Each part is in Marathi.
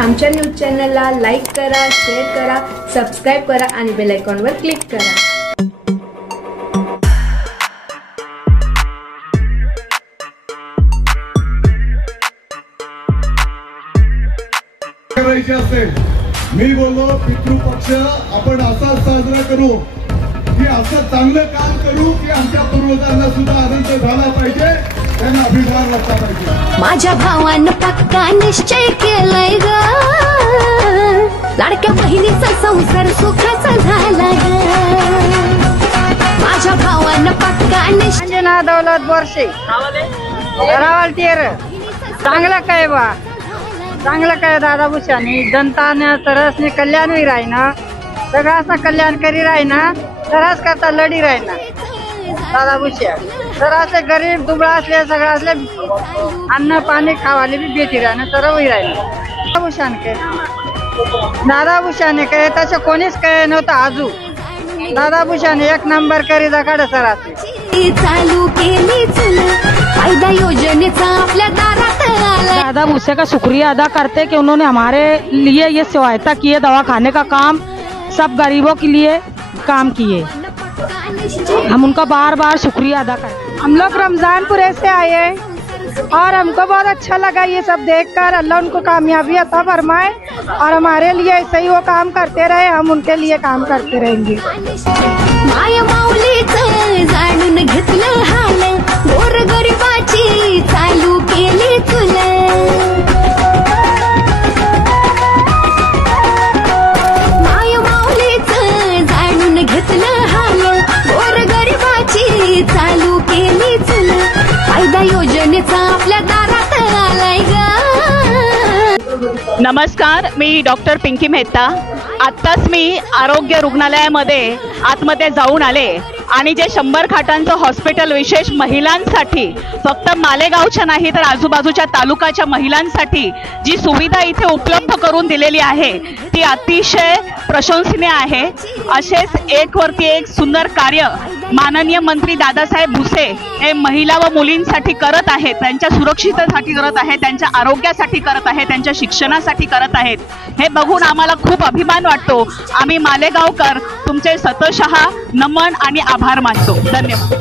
आमच्या न्यूज चॅनलला लाईक करा, शेअर करा, सबस्क्राईब करा आणि बेल आयकॉनवर क्लिक करा। मी बोललो पितृपक्ष आपण असा साजरा करू की असं चांगलं काम करू की आमच्या पूर्वजांना सुद्धा आनंद झाला पाहिजे, त्यांना अभिमान वाटला पाहिजे। माझ्या भावानं पक्का निश्चय केलाय ग, लाडक्या बहिणीचा संसार सुखाचा झाला ग। माझ्या भावानं पक्का निश्चय ना दौलत वर्षे रावल टीयर चांगलं काय बा, चांगलं काय दादा भुशानी जनताने तरसने कल्याण होई राहीना, सगळ्यांना कल्याण करी राहीना, तरस करता लढी राहीना दादा भुशा। तर असे गरीब दुबळा असले सगळं असले अन्न पाणी खावाले भी भेटी राहणं तर होई राहीना। दादा भुशाने काय तसं कोणीच काय नव्हतं आजू, दादा भुशाने एक नंबर करी दखाड सरासे चालू केली फायदा योजनेचा आपल्या दारात आला। दादा भूसे का शुक्रिया अदा करते कि उन्होंने हमारे लिए ये सहायता की है, दवा खाने का काम सब गरीबों के लिए काम किए, हम उनका बार बार शुक्रिया अदा करते। हम लोग रमजानपुरे से आए हैं और हमको बहुत अच्छा लगा ये सब देखकर। अल्लाह उनको कामयाबी अता फरमाए और हमारे लिए ऐसे ही वो काम करते रहे, हम उनके लिए काम करते रहेंगे। माया माऊलीचं जाणून घेतलं हाल, गोरगरिबाची चालू केली तुला। माया माऊलीचं जाणून घेतलं हाल, गोरगरिबाची चालू केली तुला। फायदा योजनेचा आपल्या दारात आलाय ग। नमस्कार, मी डॉक्टर पिंकी मेहता। आत्ताच मी आरोग्य रुग्णालयामध्ये आतमध्ये जाऊन आले आणि जे 100 खाटांचं हॉस्पिटल विशेष महिलांसाठी, फक्त मालेगावच्या नाही तर आजूबाजूच्या तालुक्याच्या महिलांसाठी जी सुविधा इथे उपलब्ध करून दिलेली आहे ती अतिशय प्रशंसनीय आहे। असेच एक वरती एक सुंदर कार्य माननीय मंत्री दादासाहेब भुसे हे महिला व मुलींसाठी करत आहेत, त्यांच्या सुरक्षिततेसाठी करत आहेत, त्यांच्या आरोग्यासाठी करत आहेत, त्यांच्या शिक्षणासाठी करत आहेत। हे बघून आम्हाला खूप अभिमान वाटतो। आम्ही मालेगावकर तुमचे सतशः नमन आणि आभार मानतो। धन्यवाद।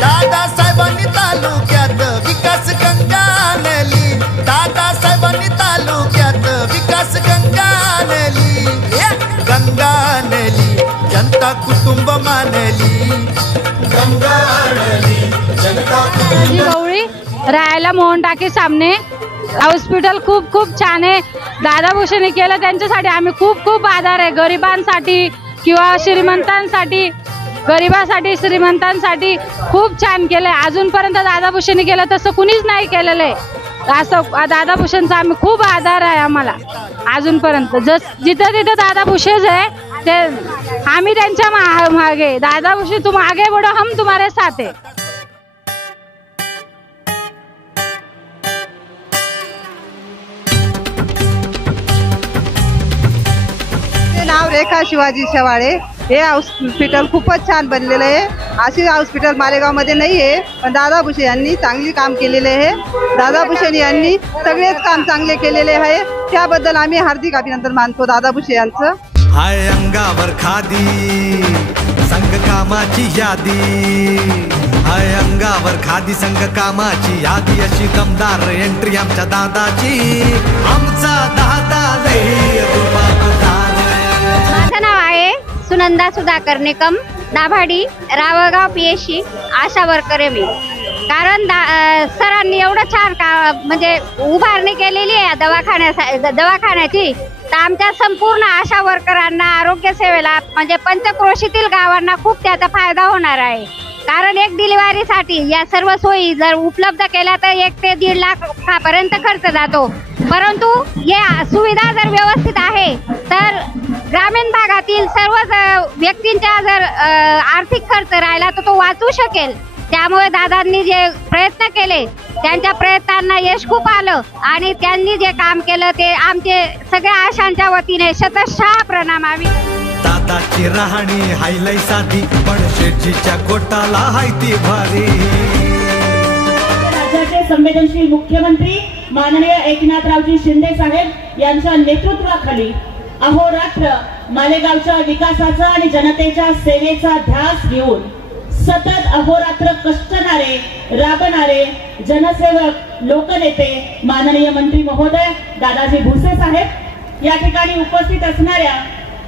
दादासाहेबांनी तालुक्यात विकास गंगा आणली, दादासाहेबांनी तालुक्यात विकास गंगा आणली, गंगा आणली जनता कुटुंब मानली, गंगा आणली जनता कुटुंब। गवळी राहायला मोहन टाकी सामने हॉस्पिटल खूप खूप छान आहे, दादा भुसेने केलं त्यांच्यासाठी आम्ही खूप खूप आभार आहे। गरिबांसाठी किंवा श्रीमंतांसाठी, गरिबासाठी श्रीमंतांसाठी खूप छान केलंय। अजूनपर्यंत दादा भुसेने केलं तसं कुणीच नाही केलेलं आहे। असं दादा भुसेंचा आम्ही खूप आधार आहे आम्हाला अजूनपर्यंत। जिथं तिथं दादा भुसेच आहे ते, आम्ही त्यांच्या मागे, दादा भुसे तुम आगे बढ़ो हम तुम्हारे साथ है। नाव रेखा शिवाजी शेवाळे। हे हॉस्पिटल खूपच छान बनलेलं आहे, अशी हॉस्पिटल मालेगाव मध्ये नाही आहे, पण दादा भुसे यांनी चांगली काम केलेले आहे। दादा भुसे यांनी सगळेच काम चांगले केलेले आहे, त्याबद्दल आम्ही हार्दिक अभिनंदन मानतो दादा भुसे यांचं। हाय अंगावर खादी संघ कामाची यादी, हाय अंगावर खादी संघ कामाची यादी, अशी दमदार एंट्री आमच्या दादाची, आमचा दादा लई रुबाबदार। माझं नाव आहे सुनंदा सुधाकर निकम, दाभाडी, रावळगाव पीएससी आशा वर्कर आहे मी। कारण सरांनी एवढं छान म्हणजे उभारणी केलेली आहे दवाखान्याची, तर आमच्या संपूर्ण आशा वर्करांना आरोग्य सेवेला म्हणजे पंचक्रोशीतील गावांना खूप त्याचा फायदा होणार आहे। कारण एक डिलिव्हरीसाठी या सर्व सोयी जर उपलब्ध केल्या तर 1 ते 1.5 लाखापर्यंत खर्च जातो, परंतु या सुविधा जर व्यवस्थित आहे तर ग्रामीण भागातील सर्व व्यक्तींचा जर आर्थिक खर्च राहिला तर तो वाचू शकेल। त्यामुळे दादांनी जे प्रयत्न केले त्यांच्या प्रयत्नांना यश खूप आलं आणि त्यांनी जे काम केलं ते आमचे सगळ्या आशांच्या वतीने शतशः प्रणाम। दादाची राहणी हायलय साधी पण शेठजीच्या गोटाला हाय ती भारी. राज्याचे संवेदनशील मुख्यमंत्री माननीय एकनाथरावजी शिंदे साहेब यांच्या नेतृत्वाखाली अहोरात्र मालेगावच्या विकासाचा आणि जनतेच्या सेवेचा ध्यास घेऊन सतत अहोरात्र कष्टणारे राबणारे जनसेवक लोकनेते माननीय मंत्री महोदय दादाजी भुसे साहेब या ठिकाणी उपस्थित असणाऱ्या,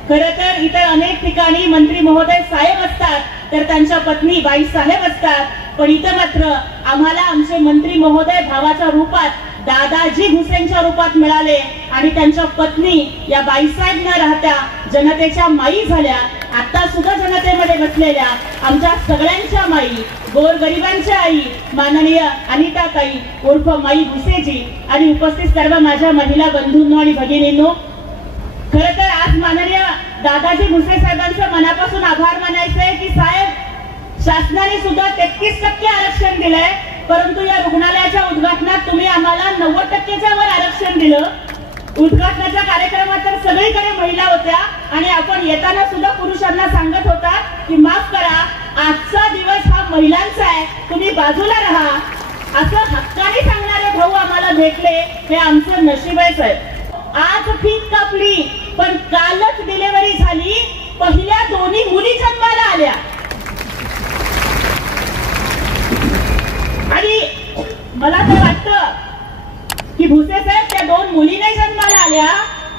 खरं तर इतर अनेक ठिकाणी मंत्री महोदय साहेब असतात तर त्यांच्या पत्नी बाई साहेब असतात, पण इथं मात्र आम्हाला आमचे मंत्री महोदय भावाच्या रूपात दादाजी भुसेंच्या रूपात मिळाले आणि त्यांच्या पत्नी या बाईसाहेब न राहत्या जनतेच्या माई झाल्या. आता सुद्धा जनतेमध्ये बसलेल्या आमच्या सगळ्यांच्या माई, गोरगरिबांच्या आई माननीय अनिताताई उर्फ माई भुसेजी आणि उपस्थित सर्व माझ्या महिला बंधूंनो आणि भगिनींनो, खरं तर आज माननीय दादाजी भुसे साहेबांचं मनापासून आभार मानायचंय की साहेब शासनाने सुद्धा 33% आरक्षण दिलंय, परंतु या रुग्णालयाच्या उद्घाटनात तुम्ही आम्हाला 90%च्या वर आरक्षण दिलं. उद्घाटनाच्या कार्यक्रमात तर सगळीकडे महिला होत्या आणि आपण येताना सुद्धा पुरुषांना सांगत होता की माफ करा, आजचा दिवस हा महिलांचा आहे, तुम्ही बाजूला राहा. असं हक्काने सांगणारे भाऊ आम्हाला भेटले, हे आमचं नशीबच आहे. आज फीत कापली पण कालच डिलिव्हरी झाली, पहिल्या दोन्ही मुली जन्माला आल्या. आणि मला तर वाटतं की भुसे साहेब त्या दोन मुली नाही जन्माला आल्या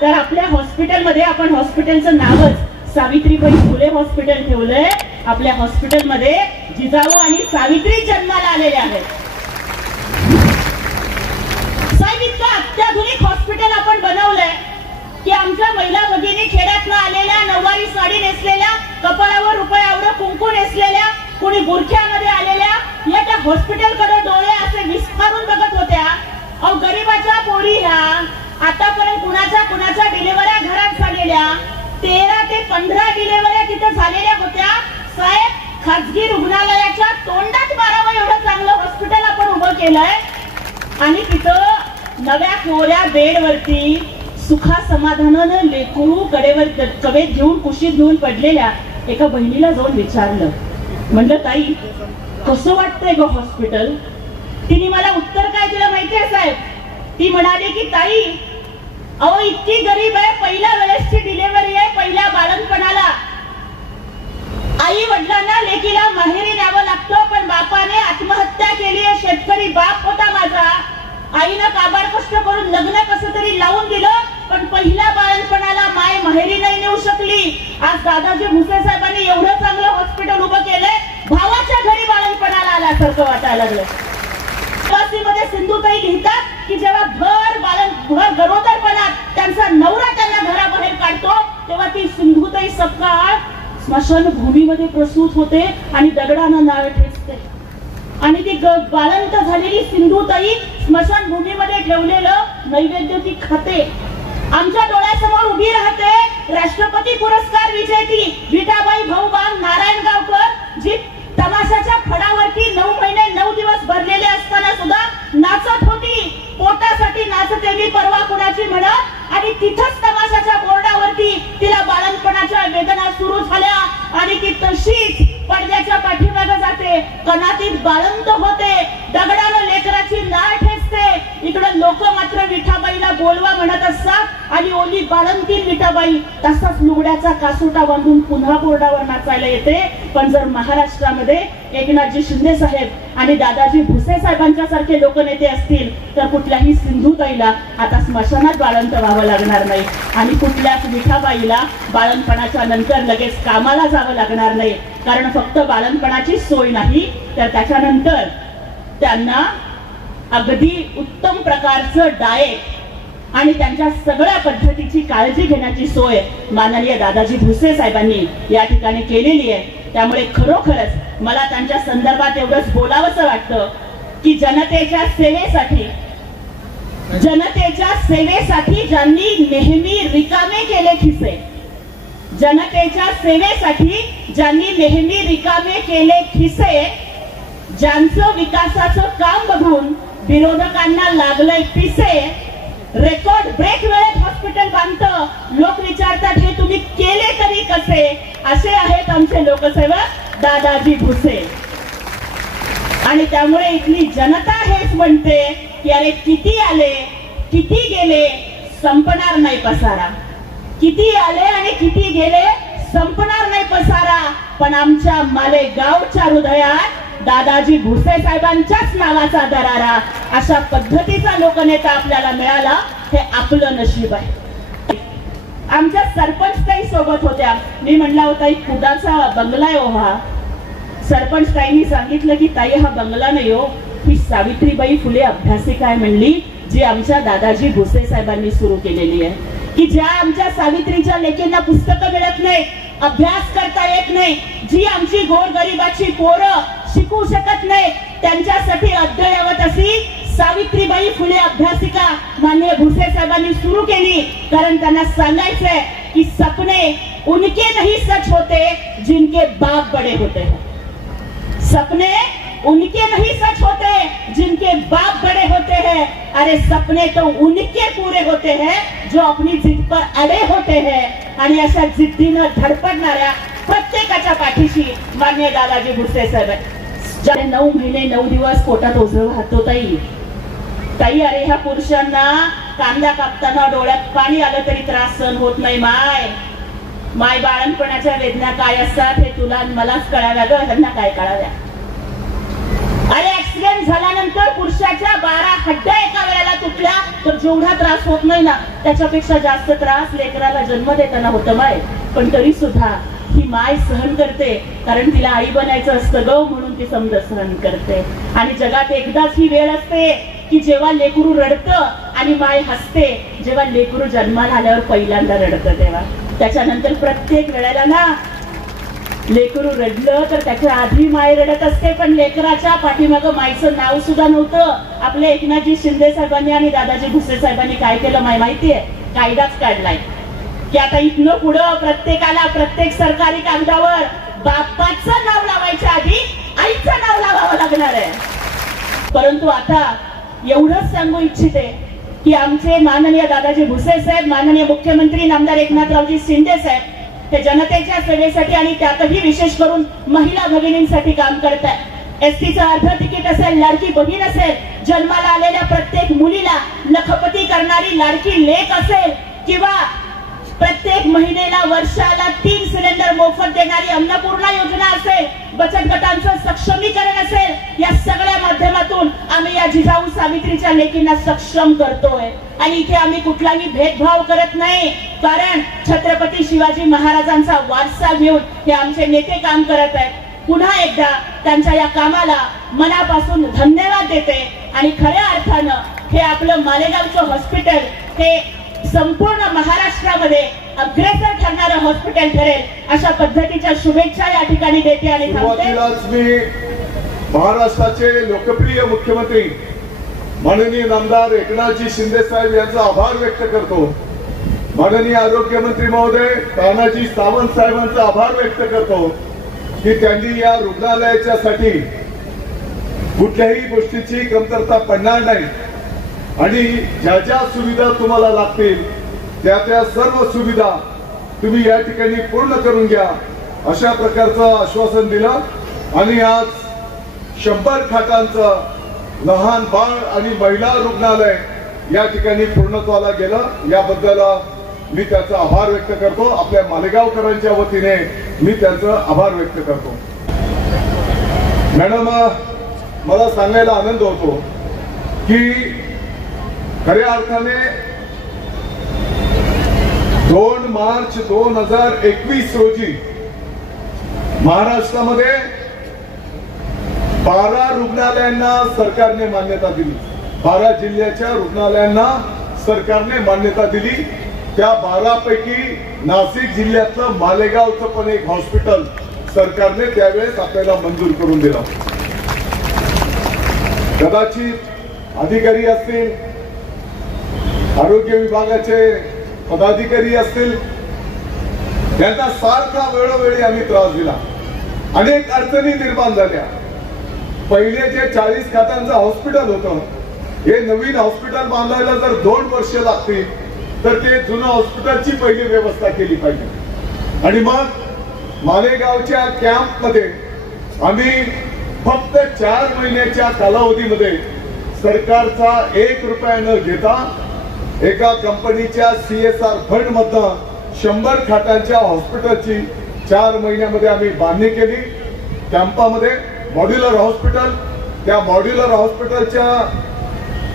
तर आपल्या हॉस्पिटलमध्ये, आपण हॉस्पिटलचं नावच सावित्रीबाई फुले हॉस्पिटल ठेवलंय, आपल्या हॉस्पिटलमध्ये जिजाऊ आणि सावित्री जन्माला आलेले आहेत. साहेब इतकं अत्याधुनिक हॉस्पिटल आपण बनवलंय की आमच्या महिला भगिनी खेड्यातनं आलेल्या, नऊवारी साडी नेसलेल्या, कपाळावर रुपयावर कुंकू नेसलेल्या, कोणी बुरख्यामध्ये आलेल्या या त्या हॉस्पिटलकडे डोळे असे विस्फारून बघत होत्या. अहो गरीबाच्या पोरी ह्या आतापर्यंत कुणाच्या डिलिव्हऱ्या घरात झालेल्या 13 ते 15 डिलिव्हऱ्या तिथे झालेल्या होत्या. साहेब खासगी रुग्णालयाच्या तोंडात मारावं एवढं चांगलं हॉस्पिटल आपण उभं केलंय आणि तिथं नव्या कोऱ्या बेडवरती सुखा समाधानानं लेकरू कवेत घेऊन कुशीत घेऊन पडलेल्या एका बहिणीला जाऊन विचारलं, म्हणलं ताई कसं वाटतंय ग हॉस्पिटल? तिने मला उत्तर काय दिलं माहितीये साहेब? ती म्हणाली की ताई अहो इतकी गरीब आहे, पहिल्या वेळेसची डिलिव्हरी आहे, पहिल्या बाळंतपणाला आई वडिलांना लेकीला माहेरी न्यावं लागतं, पण बापाने आत्महत्या केली आहे. शेतकरी बाप होता माझा, आईनं काबाड कष्ट करून लग्न कसं तरी लावून दिलं, पण पहिल्या बाळंतपणाला माय माहेरी नाही नेऊ शकली. आज दादाजी भुसे साहेबांनी एवढं चांगलं हॉस्पिटल उभं केलंय, भावाच्या घरी बाळंतपणाला आल्यासारखं वाटायला लागलं. मध्ये सिंधुताई लिहितात की जेव्हा भर गरोदरपणात त्यांचा नवरा त्यांना घराबाहेर काढतो तेव्हा ती सिंधुताई सकाळ स्मशानभूमीमध्ये प्रसूत होते आणि दगडानं नाळ ठेचते आणि ती बाळंत झालेली सिंधुताई स्मशानभूमीमध्ये ठेवलेलं नैवेद्य ती खाते. आमच्या डोळ्यासमोर उभी राहते राष्ट्रपती पुरस्कार विजेती विठाबाई भाऊबाग नारायणगावकर, जी तमाशाच्या फडावरती 9 महिने 9 दिवस भरलेले असताना सुद्धा नाचत होती. पोटासाठी नाचते मी परवा कुणाची म्हणत, आणि तिथंच तमाशाच्या बोर्डावरती तिला बाळंतपणाच्या वेदना सुरू झाल्या आणि ती तशीच पडद्याच्या पाठीमागे जाते, कणातीत बाळंत होते, दगडानं लेकराची नाळ ठेचते. इकडे लोक मात्र विठाबाईला बोलवा म्हणत असतात आणि ओली बाळंतीन विठाबाई तसाच लुगड्याचा कासोटा बांधून पुन्हा बोर्डावर नाचायला येते. पण जर महाराष्ट्रामध्ये एकनाथजी शिंदे साहेब आणि दादाजी भुसे साहेबांच्या सारखे लोकनेते असतील तर कुठल्याही सिंधुताईला आता स्मशानात बाळंत व्हावं लागणार नाही आणि कुठल्याच विठाबाईला बाळंतपणाच्या नंतर लगेच कामाला जावं लागणार नाही. कारण फक्त बाळंतपणाची सोय नाही तर त्याच्यानंतर त्यांना अगदी उत्तम प्रकारचं डाएट आणि त्यांच्या सगळ्या पद्धतीची काळजी घेण्याची सोय माननीय दादाजी भुसे साहेबांनी या ठिकाणी केलेली आहे. त्यामुळे खरोखरच मला त्यांच्या संदर्भात एवढंच बोलावंसं वाटतं की जनतेच्या सेवेसाठी ज्यांनी नेहमी रिकामे केले खिसे, जनतेच्या सेवेसाठी ज्यांनी नेहमी रिकामे केले खिसे, ज्यांचं विकासाचं काम बघून विरोधकांना लागलंय पिसे, रेकॉर्ड ब्रेक वेळेत हॉस्पिटल बांधतं. लोक विचारतात हे तुम्ही केले तरी कसे. असे आहेत आमचे लोकसेवक दादाजी भुसे. आणि त्यामुळे इथली जनता हेच म्हणते की अरे किती आले किती गेले संपणार नाही पसारा. किती आले आणि किती गेले संपणार नाही पसारा. पण आमच्या मालेगावच्या हृदयात दादाजी भुसे साहेबांच्याच नावाचा दरारा. अशा पद्धतीचा लोकनेता आपल्याला मिळाला हे आपलं नशीब आहे. आमच्या सरपंच ताई सोबत होत्या. मी म्हणला होता एक कुडाचा बंगला आहे हो हा. सरपंच ताईंनी सांगितलं की ताई हा बंगला नाही हो, ही सावित्रीबाई फुले अभ्यासिका आहे म्हणली, जी आमच्या दादाजी भुसे साहेबांनी सुरू केलेली आहे. की ज्या आमच्या सावित्रीच्या लेकींना पुस्तकं मिळत नाही, अभ्यास करता येत नाही, जी आमची गोरगरिबाची पोरं शिकू शकत नाही, त्यांच्यासाठी अद्ययावत अशी सावित्रीबाई फुले अभ्यासिका माननीय भुसे साहेबांनी सुरू केली. कारण त्यांना सांगायचंय की सपने उनके नहीं सच होते जिनके बाप बड़े होते हैं. सपने उनके नहीं सच होते जिनके बाप बड़े होते हैं. अरे सपने तो उनके पूरे होते हैं जो अपनी जिद पर अड़े होते हैं. आणि अशा जिद्दीनं धडपडणाऱ्या प्रत्येकाच्या पाठीशी माननीय दादाजी भुसे साहेब. 9 महिने 9 दिवस पोटात ओझं वाहतो ताई. ताई अरे ह्या पुरुषांना कांदा कापताना डोळ्यात पाणी आलं तरी त्रास सहन होत नाही. माय बाळणपणाच्या वेदना काय असतात हे तुला मलाच कळाव्या ग, ह्यांना काय कळाव्या. अरे ऍक्सिडेंट झाल्यानंतर पुरुषाच्या 12 हड्ड्या एका वेळेला तुटल्या तर जेवढा त्रास होत नाही ना त्याच्यापेक्षा जास्त त्रास लेकराला जन्म देताना होतं माय. पण तरी सुद्धा ही माय सहन करते कारण तिला आई बनायचं असतं ग, म्हणून ती समज सहन करते. आणि जगात एकदाच ही वेळ असते की जेव्हा लेकरू रडतं आणि माय हसते. जेव्हा लेकरू जन्माला आल्यावर पहिल्यांदा रडतं तेव्हा. त्याच्यानंतर प्रत्येक वेळेला ना लेकरू रडलं तर त्याच्या आधी माय रडत असते. पण लेकराच्या पाठीमागं मायचं नाव सुद्धा नव्हतं. आपले एकनाथजी शिंदे साहेबांनी आणि दादाजी भुसे साहेबांनी काय केलं माय माहितीये, कायदाच काढलाय की आता इथनं पुढं प्रत्येकाला प्रत्येक सरकारी कागदावर बापाचं नाव लावायच्या आधी आईचं नाव लावावं लागणार आहे. परंतु आता एवढंच सांगू इच्छिते की आमचे माननीय दादाजी भुसे साहेब, माननीय मुख्यमंत्री नामदार एकनाथरावजी शिंदे साहेब हे जनतेच्या सेवेसाठी आणि त्यातही विशेष करून महिला भगिनींसाठी काम करतात. एसटीचं अर्ध तिकीट असेल, लाडकी बहीण असेल, जन्माला आलेल्या प्रत्येक मुलीला लखपती करणारी लाडकी लेक असेल, किंवा प्रत्येक महिलेला वर्षाला 3 सिलेंडर मोफत देणारी अन्नपूर्णा योजना असेल, बचत गटांचं सक्षमीकरण असेल, या सगळ्या माध्यमातून आम्ही या जिजाऊ सावित्रीच्या लेकींना सक्षम करतोय. आणि इथे आम्ही कुठलाही भेदभाव करत नाही. कारण छत्रपती शिवाजी महाराजांचा वारसा घेऊन हे आमचे नेते काम करत आहेत. पुन्हा एकदा त्यांच्या या कामाला मनापासून धन्यवाद देते. आणि खऱ्या अर्थानं हे आपलं मालेगावचं हॉस्पिटल हे संपूर्ण महाराष्ट्रामध्ये अग्रेसर ठरणारं हॉस्पिटल ठरेल अशा पद्धतीच्या शुभेच्छा या ठिकाणी देते. आणि मी महाराष्ट्राचे लोकप्रिय मुख्यमंत्री माननीय नामदार एकनाथजी शिंदे साहेब यांचा आभार व्यक्त करतो. माननीय आरोग्य मंत्री महोदय तानाजी सावंत साहेबांचा आभार व्यक्त करतो की त्यांनी या रुग्णालयाच्या साठी कुठल्याही गोष्टीची कमतरता पडणार नाही आणि ज्या ज्या सुविधा तुम्हाला लागतील त्या सर्व सुविधा तुम्ही या ठिकाणी पूर्ण करून घ्या अशा प्रकारचं आश्वासन दिलं. आणि आज 100 खाटांचं लहान बाळ आणि महिला रुग्णालय या ठिकाणी पूर्णत्वाला गेलं. याबद्दल मी त्याचा आभार व्यक्त करतो. आपल्या मालेगावकरांच्या वतीने मी त्यांचा आभार व्यक्त करतो. मॅडम, मला सांगायला आनंद होतो की खऱ्या अर्थाने 2 मार्च 2021 रोजी महाराष्ट्रामध्ये 12 रुग्णालयांना सरकारने मान्यता दिली. 12 जिल्ह्याच्या रुग्णालयांना सरकारने मान्यता दिली. त्या 12 पैकी नाशिक जिल्ह्यातलं मालेगावचं पण एक हॉस्पिटल सरकारने त्यावेळेस आपल्याला मंजूर करून दिला. कदाचित अधिकारी असतील, आरोग्य विभागाचे पदाधिकारी असतील, त्यांना सारखा वेळोवेळी आम्ही त्रास दिला. अनेक अडचणी निर्माण झाल्या. पहिले जे 40 खाटांचं हॉस्पिटल होतं हे नवीन हॉस्पिटल बांधायला जर 2 वर्ष लागतील तर ते जुनं हॉस्पिटलची पहिली व्यवस्था केली पाहिजे। आणि मग मालेगावच्या कॅम्प मध्ये आम्ही फक्त 4 महिन्याच्या कालावधीमध्ये सरकारचा 1 रुपया न घेता एका कंपनीच्या CSR फंड मधून 100 खाटांच्या हॉस्पिटलची 4 महिन्यामध्ये आम्ही बांधणी केली। कॅम्पामध्ये मॉड्युलर हॉस्पिटल, त्या मॉड्युलर हॉस्पिटलच्या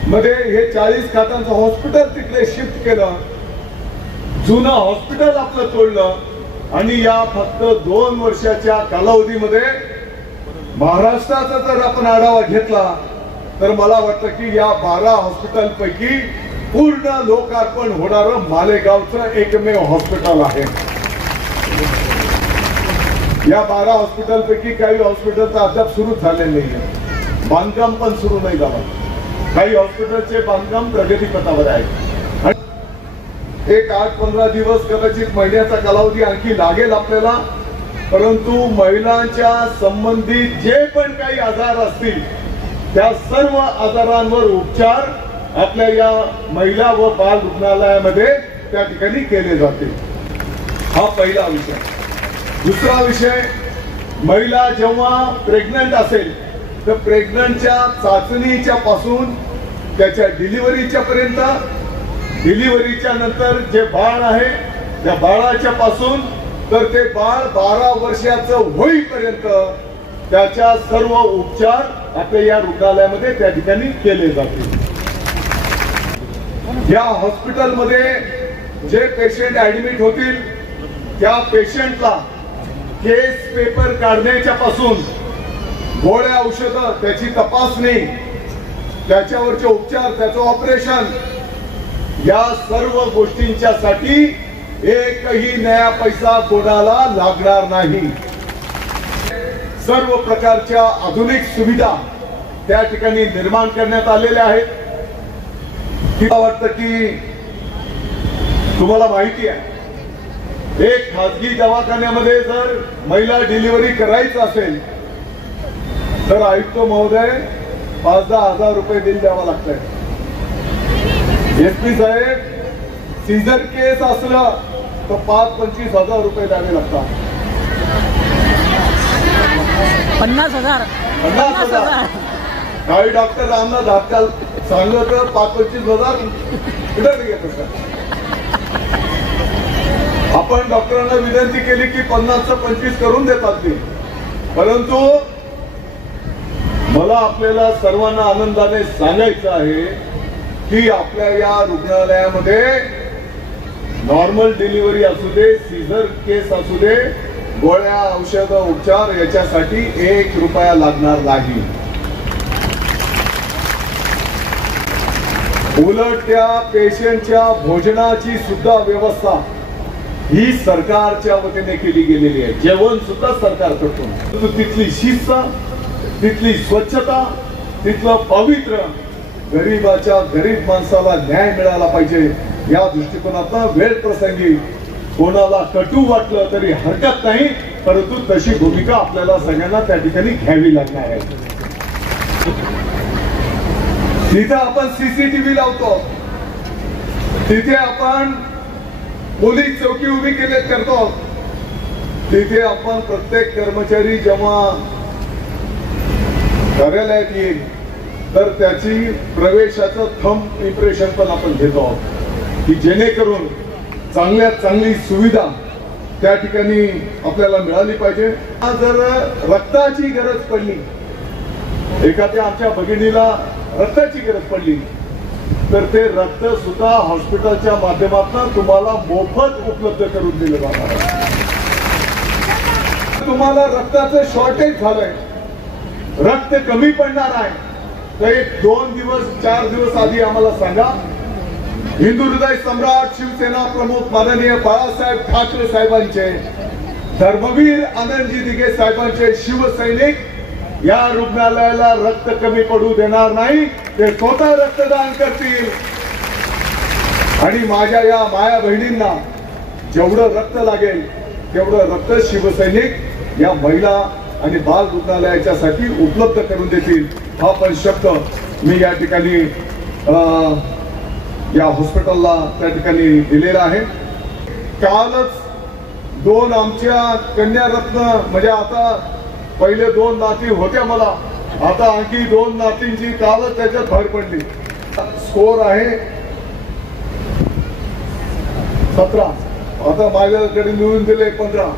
मध्ये हे 40 खाटांचं हॉस्पिटल तिकडे शिफ्ट केलं, जुनं हॉस्पिटल आपलं तोडलं आणि या फक्त 2 वर्षाच्या कालावधीमध्ये महाराष्ट्राचा जर आपण आढावा घेतला तर मला वाटतं की या 12 हॉस्पिटल पैकी पूर्ण लोकार्पण होणारं मालेगावचं एकमेव हॉस्पिटल आहे। या 12 हॉस्पिटल पैकी काही हॉस्पिटलचा अद्याप सुरू झालेलं नाहीये, बांधकाम पण सुरू नाही झालं, काही हॉस्पिटलचे बांधकाम प्रगतीपथावर आहे। एक 8-15 दिवस कदाचित महिन्याचा कालावधी आणखी लागेल आपल्याला, परंतु महिलांच्या संबंधित जे पण काही आजार असतील त्या सर्व आजारांवर उपचार आपल्या या महिला व बाल रुग्णालयामध्ये त्या ठिकाणी केले जातील। हा पहिला विषय। दुसरा विषय, महिला जेव्हा प्रेग्नंट असेल तर प्रेग्नंटच्या चाचणीच्या पासून त्याच्या डिलिव्हरीच्या पर्यंत, डिलिव्हरीच्या नंतर जे बाळ आहे त्या बाळाच्या पासून तर ते बाळ 12 वर्षाचं होईपर्यंत त्याच्या सर्व उपचार आपल्या या रुग्णालयामध्ये त्या ठिकाणी केले जातील। या हॉस्पिटलमध्ये जे पेशंट ऍडमिट होतील त्या पेशंटला केस पेपर काढण्याच्या पासून गोळ्या औषधं, त्याची तपासणी, त्याच्यावरचे उपचार, त्याचं ऑपरेशन, या सर्व गोष्टींच्या साठी एकही नया पैसा कोणाला लागणार नाही। सर्व प्रकारच्या आधुनिक सुविधा त्या ठिकाणी निर्माण करण्यात आलेल्या आहेत। मला वाटतं की तुम्हाला माहिती आहे, एक खाजगी दवाखान्यामध्ये जर महिला डिलिव्हरी करायचं असेल तर आयुक्त महोदय 5-10 हजार रुपये बिल द्यावं लागतंय। SP साहेब सीझर केस असलं तर 5-25 हजार रुपये द्यावे लागतात। 50,000 काही डॉक्टर आम्हाला धाकट्याला सांगलं तर 5-25 हजार कुठे घेत असतात। आपण डॉक्टरांना विनंती केली की 50चं 25 करून देतात ते, परंतु मला आपल्याला सर्वांना आनंदाने सांगायचं आहे की आपल्या या रुग्णालयामध्ये नॉर्मल डिलिव्हरी असू दे, सीझर केस असू दे, गोळ्या औषध उपचार याच्यासाठी 1 रुपया लागणार नाही। उलट त्या पेशंटच्या भोजनाची सुद्धा व्यवस्था ही सरकारच्या वतीने केली गेलेली आहे। जेवण सुद्धा सरकार करतो। तिथली शिस्त, तिथली स्वच्छता, तिथलं पवित्र, गरीबाच्या गरीब माणसाला न्याय मिळाला पाहिजे या दृष्टिकोनातून वेळ प्रसंगी कोणाला कटू वाटलं तरी हरकत नाही, परंतु तशी भूमिका आपल्याला सगळ्यांना त्या ठिकाणी घ्यावी लागणार आहे। तिथे आपण CCTV लावतो, तिथे आपण पोलीस चौकी उभी केले करतो, तिथे आपण प्रत्येक कर्मचारी जेव्हा कार्यालयात येईल तर त्याची प्रवेशाचं थंब इम्प्रेशन पण आपण घेतो की जेणेकरून चांगल्यात चांगली सुविधा त्या ठिकाणी आपल्याला मिळाली पाहिजे। जर रक्ताची गरज पडली, एखाद्या आमच्या भगिनीला रक्ताची गरज पडली तर ते रक्त सुद्धा हॉस्पिटलच्या माध्यमातून तुम्हाला मोफत उपलब्ध करून दिलं जाणार आहे। तुम्हाला रक्ताचं शॉर्टेज झालंय, रक्त कमी पडणार आहे तर 1-2 दिवस 4 दिवस आधी आम्हाला सांगा। हिंदू हृदय सम्राट शिवसेना प्रमुख माननीय बाळासाहेब ठाकरे साहेबांचे, धर्मवीर आनंदजी दिघे साहेबांचे शिवसैनिक या रुग्णालयाला रक्त कमी पडू देणार नाही, ते स्वतः रक्तदान करतील आणि माझ्या या माया बहिणींना जेवढं रक्त लागेल तेवढं रक्त शिवसैनिक या महिला आणि बाल रुग्णालयाच्या साठी उपलब्ध करून देतील। हा पण शब्द मी या ठिकाणी या हॉस्पिटलला त्या ठिकाणी दिलेला आहे. कालच 2 आमच्या कन्यारत्न, म्हणजे आता पहिले 2 नाती होत्या मला, आता आणखी 2 नातींची कालच त्याच्यात भर पडली. स्कोर आहे 17, आता माझ्याकडे मिळून दिले 15,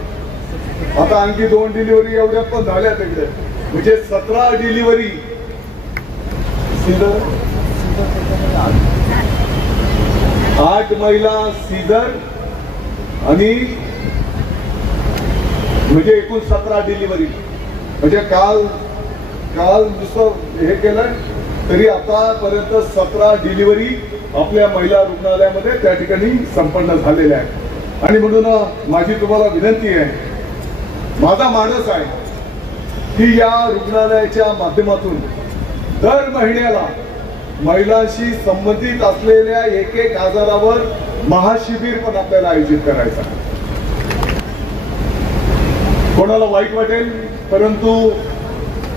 आता आणखी 2 डिलिव्हरी एवढ्या पण झाल्या तिकडे, म्हणजे 17 डिलिव्हरी. 8 महिला सीझर आणि म्हणजे एकूण 17 डिलिव्हरी. म्हणजे काल नुसतं हे केलं तरी आतापर्यंत 17 डिलिव्हरी आपल्या महिला रुग्णालयामध्ये त्या ठिकाणी संपन्न झालेल्या आहेत. आणि म्हणून माझी तुम्हाला विनंती आहे, माझा मानस आहे की या रुग्णालयाच्या माध्यमातून दर महिन्याला महिलांशी संबंधित असलेल्या 1-1 आजारावर महाशिबिर पण आपल्याला आयोजित करायचं. कोणाला वाईट वाटेल, परंतु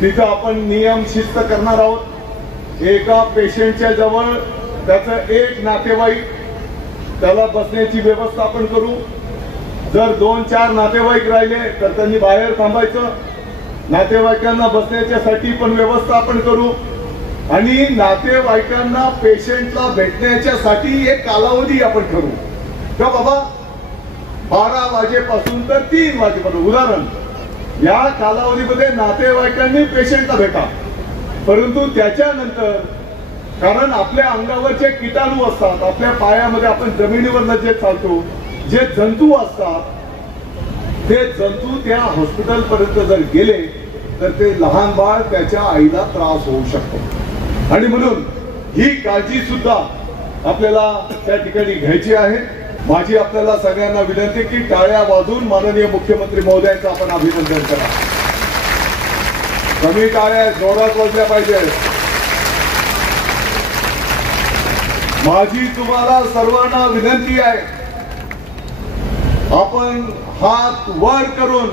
तिथं आपण नियम शिस्त करणार आहोत. एका पेशंटच्या जवळ त्याचं 1 नातेवाईक, त्याला बसण्याची व्यवस्था आपण करू. जर 2-4 नातेवाईक राहिले तर त्यांनी बाहेर थांबायचं. नातेवाईकांना बसण्याच्यासाठी पण व्यवस्था आपण करू. आणि नातेवाईकांना पेशंटला भेटण्याच्यासाठी एक कालावधी आपण ठरवू का बाबा 12 वाजेपासून तर 3 वाजेपर्यंत. उदाहरण, या कालावधीमध्ये नातेवाईकांनी पेशंटला भेटा, परंतु त्याच्यानंतर, कारण आपल्या अंगावरचे किटाणू असतात, आपल्या पायामध्ये आपण जमिनीवर जे चालतो जे जंतू असतात, ते जंतू त्या हॉस्पिटल पर्यंत जर गेले तर ते लहान बाळ त्याच्या आईला त्रास होऊ शकतो. आणि म्हणून ही काळजी सुद्धा आपल्याला त्या ठिकाणी घ्यायची आहे. माझी आपल्याला सगळ्यांना विनंती की टाळ्या वाजवून माननीय मुख्यमंत्री महोदयांचं आपण अभिनंदन करा. कमी टाळ्या जोरात वाजल्या पाहिजे. माझी तुम्हाला सर्वांना विनंती आहे, आपण हात वर करून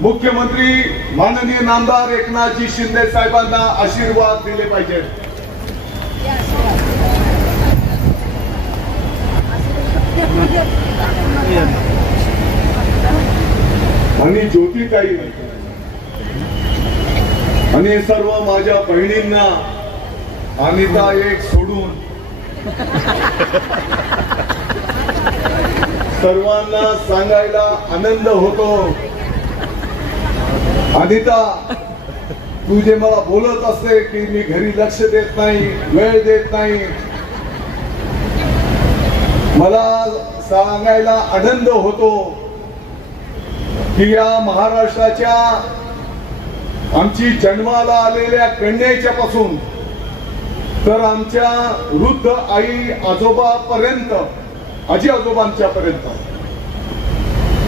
मुख्यमंत्री माननीय नामदार एकनाथजी शिंदे साहेबांना आशीर्वाद दिले पाहिजेत. आणि ज्योतिताई आणि सर्व माझ्या बहिणींना, अनिता एक सोडून सर्वांना सांगायला आनंद होतो, अनिता तू जे मला बोलत असते की मी घरी लक्ष देत नाही, वेळ देत नाही, मला सांगायला आनंद होतो की या महाराष्ट्राच्या आमची जन्माला आलेल्या कन्याच्या पासून तर आमच्या वृद्ध आई आजोबापर्यंत, आजी आजोबांच्या पर्यंत,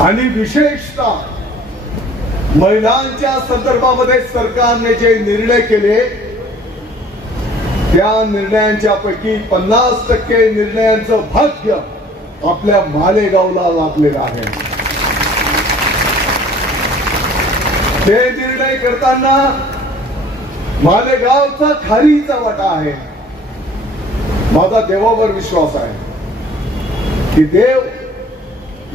आणि विशेषतः महिलांच्या संदर्भामध्ये सरकारने जे निर्णय केले त्या निर्णयांच्या पैकी 50% निर्णयांचं भाग्य आपल्या मालेगावला लाभलेलं आहे. ते निर्णय करताना मालेगावचा खारीचा वाटा आहे. माझा देवावर विश्वास आहे की देव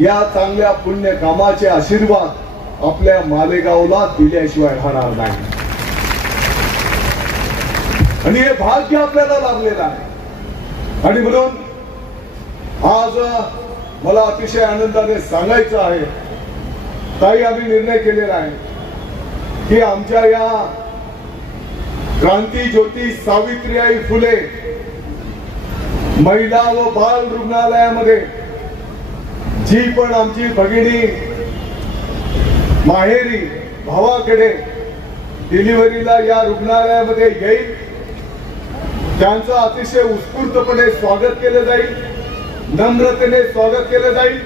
या चांगल्या पुण्य कामाचे आशीर्वाद आपल्या मालेगावला दिल्याशिवाय राहणार नाही. आणि हे भाग्य आपल्याला लाभलेलं आहे. आणि म्हणून आज मला अतिशय आनंदाने सांगायचं आहे, ताई आम्ही निर्णय केलेला आहे की आमच्या या क्रांती ज्योती सावित्रीबाई फुले महिला व बाल रुग्णालयामध्ये जी पण आमची भगिनी माहेरी भावाकडे डिलिव्हरीला या रुग्णालयामध्ये येईल, त्यांचं अतिशय उत्स्फूर्तपणे स्वागत केलं जाईल, नम्रतेने स्वागत केलं जाईल,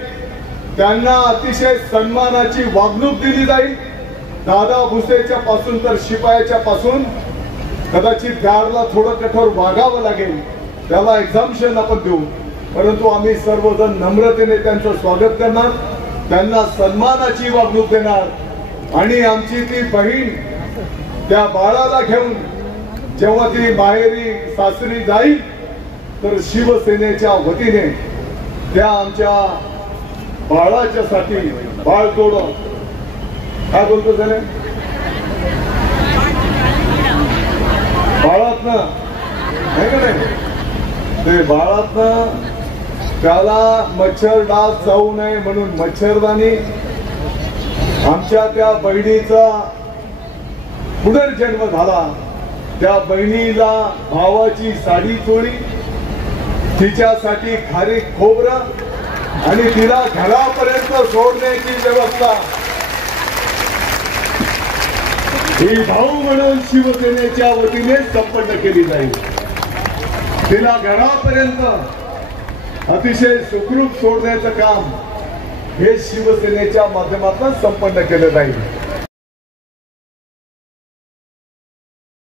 त्यांना अतिशय सन्मानाची वागणूक दिली जाईल. दादा भुसेच्या पासून तर शिपायाच्या पासून कदाचित गार्डला थोडं कठोर वागावं लागेल, त्याला एक्झाम्पशन आपण देऊ, परंतु आम्ही सर्वजण नम्रतेने त्यांचं स्वागत करणार, त्यांना सन्मानाची वागणूक देणार. आणि आमची ती बहीण त्या बाळाला घेऊन जेव्हा ती माहेरी सासरी जाईल तर शिवसेनेच्या वतीने त्या आमच्या बाळाच्या साठी बाळ तोड काय बोलतो त्याने बाळातनं आहे का नाही ते बाळातनं त्याला मच्छर डास जाऊ नये म्हणून मच्छरदाणी आमच्या त्या बहिणीचा पुनर्जन्म झाला त्या बहिणीला भावाची साडी चोळी तिच्यासाठी खारीक खोबरं आणि तिला घरापर्यंत सोडण्याची व्यवस्था ही भाऊ म्हणून शिवसेनेच्या वतीने संपन्न केली जाईल तिला घरापर्यंत अतिशय सुखरूप सोडण्याचं काम हे शिवसेनेच्या माध्यमातून संपन्न केलं जाईल